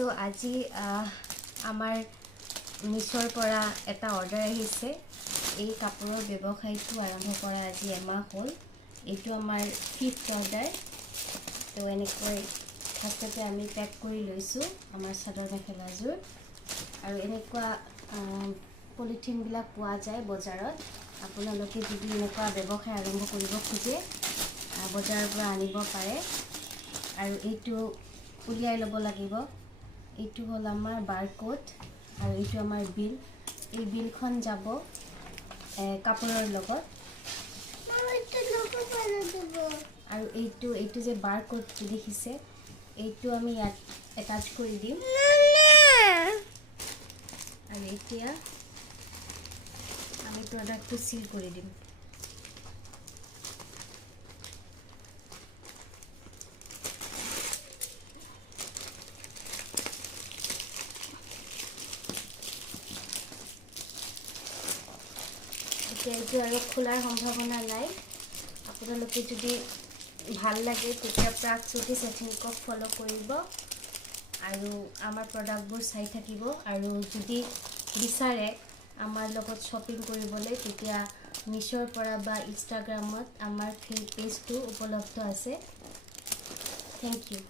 so আজি আমাৰ মিছৰ পৰা এটা অৰ্ডাৰ আহিছে এই কাপোৰৰ ব্যৱসায়টো আৰম্ভ কৰা আজি এমাহ হ'ল এইটো আমাৰ 5th অৰ্ডাৰ তো এনেকৈ ফাৰ্ষ্টতে আমি পেক কৰি লৈছোঁ আমাৰ চাদৰ মেখেলাযোৰ আৰু এনেকুৱা পলিথিনবিলাক পোৱা যায় বজাৰত আপোনালোকে যদি এনেকুৱা ব্যৱসায় আৰম্ভ কৰিব খোজে বজাৰৰ পৰা আনিব পাৰে আৰু এইটো উলিয়াই ল'ব লাগিব এইটো হ'ল আমাৰ বাৰকোড আৰু এইটো আমাৰ বিল এই বিলখন যাব কাপোৰৰ লগত আৰু এইটো যে বাৰকোডটো দেখিছে এইটো আমি ইয়াত এটাচ কৰি দিম আৰু এতিয়া আমি প্ৰডাক্টটো সিল কৰি দিম এইটো আৰু খোলাৰ সম্ভাৱনা নাই আপোনালোকে যদি ভাল লাগে তেতিয়া প্ৰাগজ্যোতি সেঠিংকক ফলো কৰিব আৰু আমাৰ প্ৰডাক্টবোৰ চাই থাকিব আৰু যদি বিচাৰে আমাৰ লগত শ্বপিং কৰিবলৈ তেতিয়া মিছৰ পৰা বা ইনষ্টাগ্ৰামত আমাৰ পেজটো উপলব্ধ আছে থেংক ইউ